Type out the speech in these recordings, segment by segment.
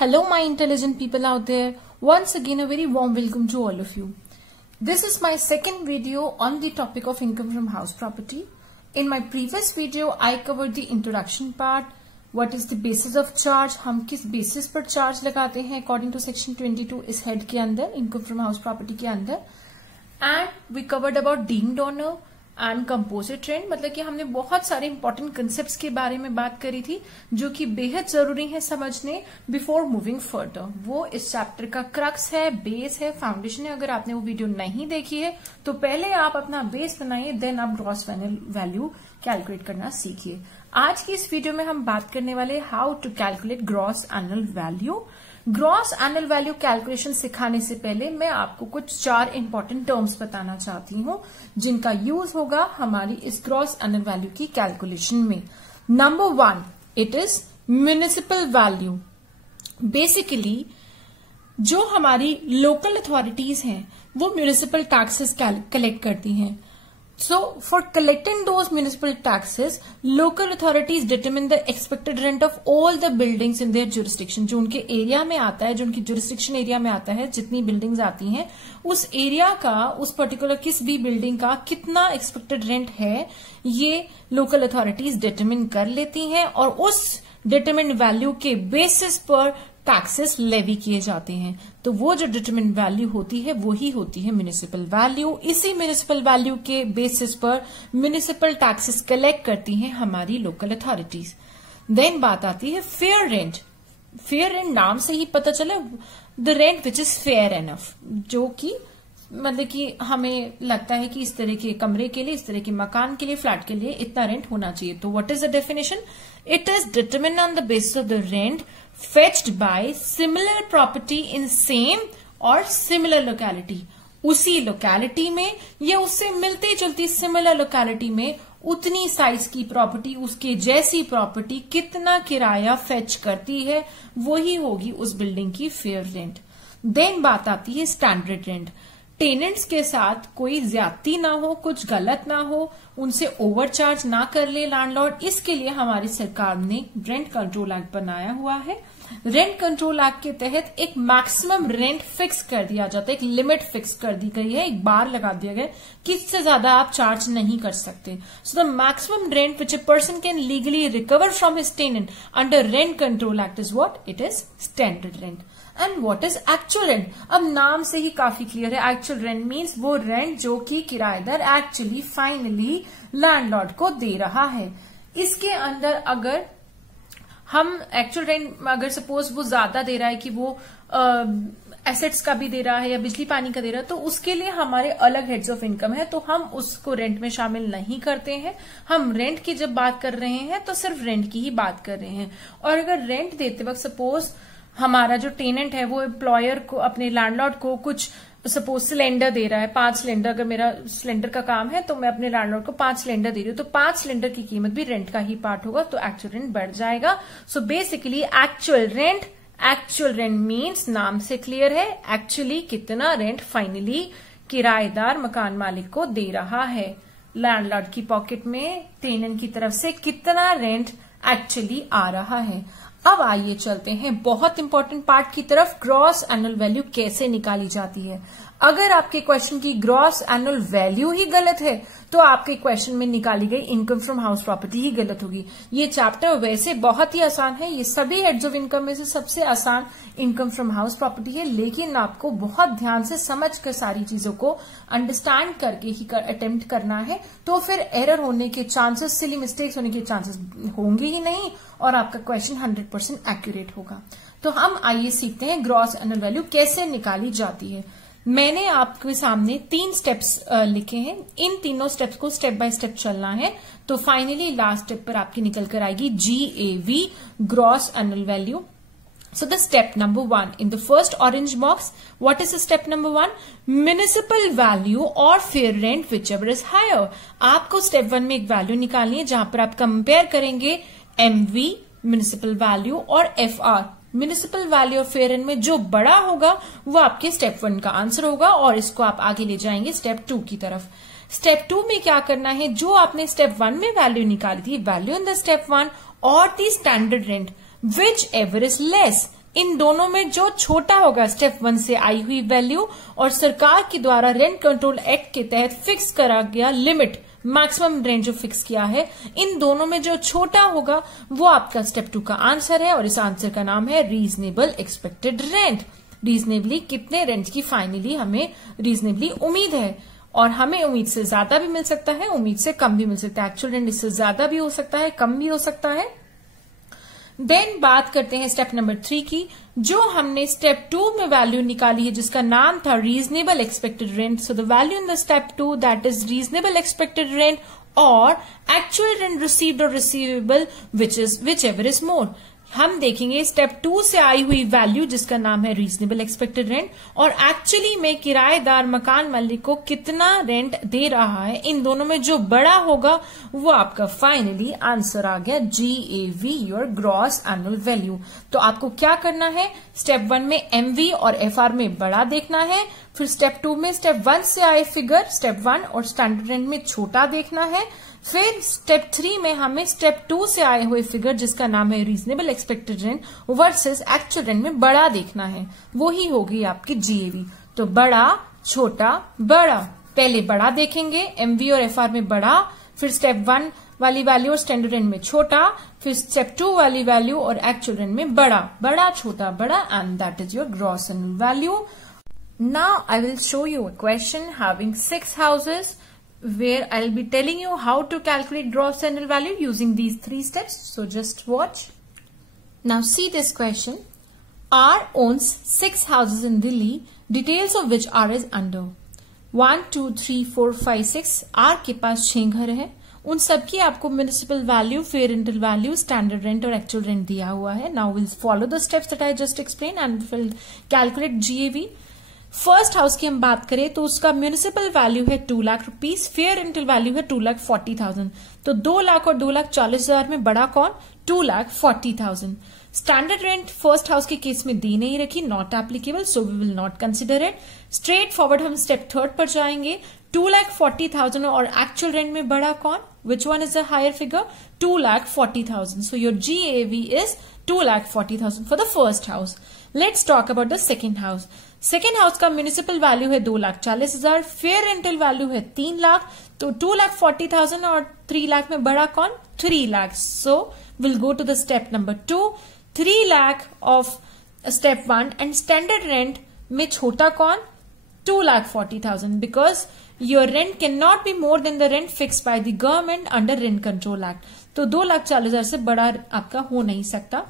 Hello, my intelligent people out there. Once again, a very warm welcome to all of you. This is my second video on the topic of income from house property. In my previous video, I covered the introduction part. What is the basis of charge? हम किस basis पर charge लगाते हैं according to section 22 इस head के अंदर, income from house property के अंदर. And we covered about deemed owner and composite rent. मतलब कि हमने बहुत सारे इंपॉर्टेंट कंसेप्ट्स के बारे में बात करी थी जो कि बेहद जरूरी है समझने बिफोर मूविंग फर्दर. वो इस चैप्टर का क्रक्स है, बेस है, फाउंडेशन है. अगर आपने वो वीडियो नहीं देखी है तो पहले आप अपना बेस बनाइए, देन आप ग्रॉस वैल्यू कैलकुलेट करना सीखिए. आज की इस वीडियो में हम बात करने वाले how to calculate gross annual value. Gross annual value calculation सिखाने से पहले मैं आपको कुछ 4 इंपॉर्टेंट टर्म्स बताना चाहती हूं जिनका यूज होगा हमारी इस ग्रॉस एनुअल वैल्यू की कैलकुलेशन में. Number 1, it is municipal value. Basically जो हमारी लोकल अथॉरिटीज हैं वो म्युनिसिपल टैक्सेस कलेक्ट करती हैं. So, for collecting those municipal taxes, local authorities determine the expected rent of all the buildings in their jurisdiction. जो उनके area में आता है, जो उनकी jurisdiction एरिया में आता है, जितनी बिल्डिंग्स आती हैं, उस एरिया का, उस पर्टिकुलर किस भी बिल्डिंग का कितना एक्सपेक्टेड रेंट है, ये लोकल अथॉरिटीज डिटरमिन कर लेती हैं और उस डिटरमिन वैल्यू के बेसिस पर टैक्सेस लेवी किए जाते हैं. तो वो जो डिटरमिन वैल्यू होती है वो ही होती है म्युनिसिपल वैल्यू. इसी म्युनिसिपल वैल्यू के बेसिस पर म्युनिसिपल टैक्सेस कलेक्ट करती हैं हमारी लोकल अथॉरिटीज. देन बात आती है फेयर रेंट. फेयर रेंट नाम से ही पता चला, the rent which is fair enough, जो कि मतलब कि हमें लगता है कि इस तरह के कमरे के लिए, इस तरह के मकान के लिए, फ्लैट के लिए इतना रेंट होना चाहिए. तो what is the definition? It is determined on the basis of the rent fetched by similar property in same और similar locality. उसी लोकेलिटी में या उससे मिलती जुलती सिमिलर लोकेलिटी में उतनी साइज की प्रॉपर्टी, उसके जैसी प्रॉपर्टी कितना किराया फेच करती है, वही होगी उस बिल्डिंग की फेयर रेंट. देन बात आती है स्टैंडर्ड रेंट. टेनेंट्स के साथ कोई ज्यादती ना हो, कुछ गलत ना हो, उनसे ओवरचार्ज ना कर ले लैंडलॉर्ड. इसके लिए हमारी सरकार ने रेंट कंट्रोल एक्ट बनाया हुआ है. रेंट कंट्रोल एक्ट के तहत एक मैक्सिमम रेंट फिक्स कर दिया जाता है, एक लिमिट फिक्स कर दी गई है, एक बार लगा दिया गया कि इससे ज्यादा आप चार्ज नहीं कर सकते. So the maximum rent which a person can legally recover from his tenant under rent control act is what? It is standard rent. And what is actual rent? अब नाम से ही काफी क्लियर है. एक्चुअल रेंट मीन्स वो rent जो कि किराएदार एक्चुअली फाइनली लैंडलॉर्ड को दे रहा है. इसके अंदर अगर हम एक्चुअल रेंट अगर सपोज वो ज्यादा दे रहा है कि वो एसेट्स का भी दे रहा है या बिजली पानी का दे रहा है, तो उसके लिए हमारे अलग हेड्स ऑफ इनकम है, तो हम उसको रेंट में शामिल नहीं करते हैं. हम रेंट की जब बात कर रहे हैं तो सिर्फ रेंट की ही बात कर रहे हैं. और अगर रेंट देते वक्त सपोज हमारा जो टेनेंट है वो एम्प्लॉयर को, अपने लैंडलॉर्ड को कुछ सपोज सिलेंडर दे रहा है, 5 सिलेंडर, अगर मेरा सिलेंडर का काम है तो मैं अपने लैंडलॉर्ड को 5 सिलेंडर दे रही हूँ, तो 5 सिलेंडर की कीमत भी रेंट का ही पार्ट होगा, तो एक्चुअल रेंट बढ़ जाएगा. So basically actual rent means नाम से क्लियर है, एक्चुअली कितना रेंट फाइनली किराएदार मकान मालिक को दे रहा है. लैंडलॉर्ड की पॉकेट में टेनेंट की तरफ से कितना रेंट एक्चुअली आ रहा है. अब आइए चलते हैं बहुत इंपॉर्टेंट पार्ट की तरफ, ग्रॉस एनुअल वैल्यू कैसे निकाली जाती है. अगर आपके क्वेश्चन की ग्रॉस एनुअल वैल्यू ही गलत है तो आपके क्वेश्चन में निकाली गई इनकम फ्रॉम हाउस प्रॉपर्टी ही गलत होगी. ये चैप्टर वैसे बहुत ही आसान है, ये सभी हेड्स ऑफ इनकम में से सबसे आसान इनकम फ्रॉम हाउस प्रॉपर्टी है, लेकिन आपको बहुत ध्यान से समझ कर सारी चीजों को अंडरस्टैंड करके ही अटेम्प्ट करना है. तो फिर एरर होने के चांसेस, सिली मिस्टेक्स होने के चांसेस होंगे ही नहीं और आपका क्वेश्चन 100% एक्यूरेट होगा. तो हम आइए सीखते हैं ग्रॉस एनुअल वैल्यू कैसे निकाली जाती है. मैंने आपके सामने 3 स्टेप्स लिखे हैं. इन तीनों स्टेप्स को स्टेप बाय स्टेप चलना है, तो फाइनली लास्ट स्टेप पर आपकी निकल कर आएगी GAV, gross annual value. So the step number 1 in the first orange box, what is the step number 1? Municipal value or fair rent whichever is higher. आपको step 1 में एक वैल्यू निकालनी है जहां पर आप कंपेयर करेंगे MV म्युनिसिपल वैल्यू और FR म्युनिसिपल वैल्यू और फेयर रेंट में जो बड़ा होगा वो आपके स्टेप 1 का आंसर होगा और इसको आप आगे ले जाएंगे स्टेप 2 की तरफ. स्टेप 2 में क्या करना है, जो आपने स्टेप 1 में वैल्यू निकाली थी, वैल्यू इन द स्टेप 1 और दी standard rent which ever is less in दोनों में जो छोटा होगा स्टेप 1 से आई हुई वैल्यू और सरकार के द्वारा रेंट कंट्रोल एक्ट के तहत फिक्स करा गया लिमिट, मैक्सिमम रेंज जो फिक्स किया है, इन दोनों में जो छोटा होगा वो आपका स्टेप 2 का आंसर है और इस आंसर का नाम है रीजनेबल एक्सपेक्टेड रेंट। रीजनेबली कितने रेंट की फाइनली हमें रीजनेबली उम्मीद है, और हमें उम्मीद से ज्यादा भी मिल सकता है, उम्मीद से कम भी मिल सकता है। एक्चुअल रेंट इससे ज्यादा भी हो सकता है, कम भी हो सकता है। देन बात करते हैं स्टेप नंबर 3 की, जो हमने स्टेप 2 में वैल्यू निकाली है जिसका नाम था reasonable expected rent. So the value in the step 2 that is reasonable expected rent और एक्चुअल रेंट रिसीव्ड और receivable which ever is more. हम देखेंगे स्टेप 2 से आई हुई वैल्यू जिसका नाम है रीजनेबल एक्सपेक्टेड रेंट और एक्चुअली में किराएदार मकान मालिक को कितना रेंट दे रहा है, इन दोनों में जो बड़ा होगा वो आपका फाइनली आंसर आ गया GAV, your gross annual value. तो आपको क्या करना है, स्टेप 1 में MV और FR में बड़ा देखना है, फिर स्टेप 2 में स्टेप 1 से आए फिगर स्टेप 1 और स्टैंडर्ड रेंट में छोटा देखना है, फिर स्टेप 3 में हमें स्टेप 2 से आए हुए फिगर जिसका नाम है reasonable expected rent versus actual rent में बड़ा देखना है, वो ही होगी आपकी GAV। तो बड़ा, छोटा, बड़ा, पहले बड़ा देखेंगे MV और FR में बड़ा, फिर स्टेप 1 वाली वैल्यू और स्टैंडर्ड रेंट में छोटा, फिर स्टेप 2 वाली वैल्यू और एक्चुअल रेंट में बड़ा, बड़ा, छोटा, बड़ा, and that is your gross annual value. Now I will show you a question having 6 houses where I'll be telling you how to calculate gross annual value using these 3 steps. So just watch. Now see this question. R owns 6 houses in Delhi, details of which R is under. 1, 2, 3, 4, 5, 6. R के पास 6 घर है, उन सबकी आपको municipal value, fair rental value, standard rent और actual rent दिया हुआ है। Now we'll follow the steps that I just explained and we'll calculate GAV. First house की हम बात करें तो उसका म्युनिसिपल वैल्यू है 2 lakh rupees, fair rental value है 2,40,000। तो 2 लाख और 2,40,000 में बड़ा कौन, 2,40,000। स्टैंडर्ड रेंट फर्स्ट हाउस के केस में दी नहीं रखी, not applicable, so we will not consider it. Straightforward हम स्टेप 3 पर जाएंगे। 2,40,000 और एक्चुअल रेंट में बड़ा कौन, which one is the higher figure, 2,40,000। So your GAV is 2,40,000 for the first house. Let's talk about the second house. Second house का municipal value है 2,40,000, fair rental value है 3 लाख, तो 2,40,000 और 3 लाख में बड़ा कौन, 3 lakh. So will go to the step number 2, 3 lakh of step 1 and standard rent में छोटा कौन, 2,40,000 because your rent can not be more than the rent fix by the government under rent control act. तो 2,40,000 से बड़ा आपका हो नहीं सकता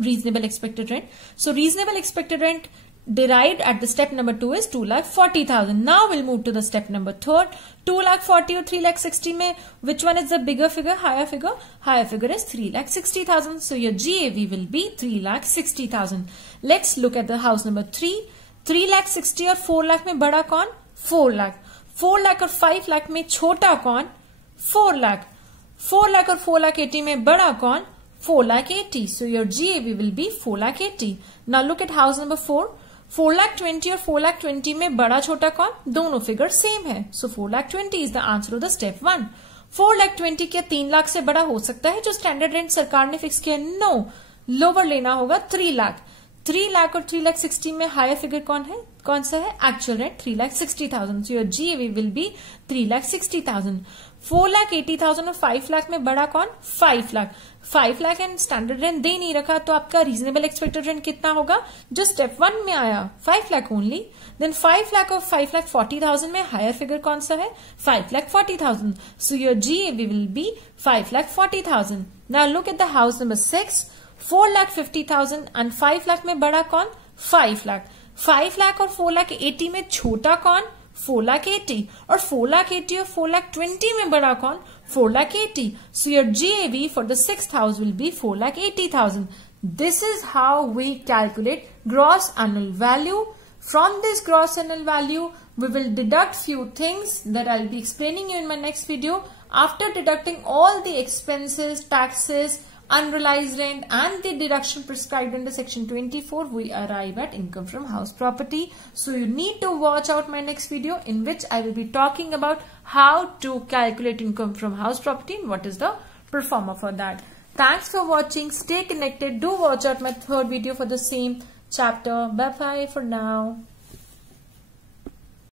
reasonable expected rent. So reasonable expected rent derived at the step number 2 is 2,40,000. Now we'll move to the step number 3. 2,40,000 or 3,60,000 में which one is the bigger figure, higher figure? Higher figure is 3,60,000. So your GAV will be 3,60,000. Let's look at the house number 3. 3,60,000 और 4 लाख में बड़ा कौन, 4 लाख। 4 लाख और 5 लाख में छोटा कौन, 4 लाख। 4 लाख और 4,80,000 में बड़ा कौन, 4,80,000. So your GAV will be 4,80,000. Now look at house number 4. 4,20,000 और 4,20,000 में बड़ा छोटा कौन, दोनों फिगर सेम है। So 4,20,000 is the answer of the step 1. 4,20,000 क्या 3 लाख से बड़ा हो सकता है जो स्टैंडर्ड रेंट सरकार ने फिक्स किया? नो, लोअर लेना होगा 3 लाख। 3 लाख और 3,60,000 में हायर फिगर कौन है, कौन सा है, actual rent 3,60,000. So your GAV will be 3,60,000. 4,80,000 और 5 लाख में बड़ा कौन, 5 lakh. 5 lakh and standard rent दे नहीं रखा तो आपका रीजनेबल एक्सपेक्टेड रेंट कितना होगा, जो स्टेप 1 में आया 5 लाख ओनली। देन 5 लाख और 5,40,000 में हायर फिगर कौन सा है, 5,40,000. सो your GAV will be 5,40,000. Now look at the house number 6. 4,50,000 and 5 lakh में बड़ा कौन, 5 लाख। 5 लाख और 4,80,000 में छोटा कौन, 4,80,000 और 4,80,000 और 4,20,000 में बड़ा कौन, 4,80,000. So your GAV for the 6th house will be 4,80,000. This is how we calculate gross annual value. From this gross annual value, we will deduct few things that I'll be explaining you in my next video. After deducting all the expenses, taxes, unrealized rent and the deduction prescribed under section 24, we arrive at income from house property. So you need to watch out my next video in which I will be talking about how to calculate income from house property and what is the pro forma for that. Thanks for watching. Stay connected. Do watch out my third video for the same chapter. Bye bye for now.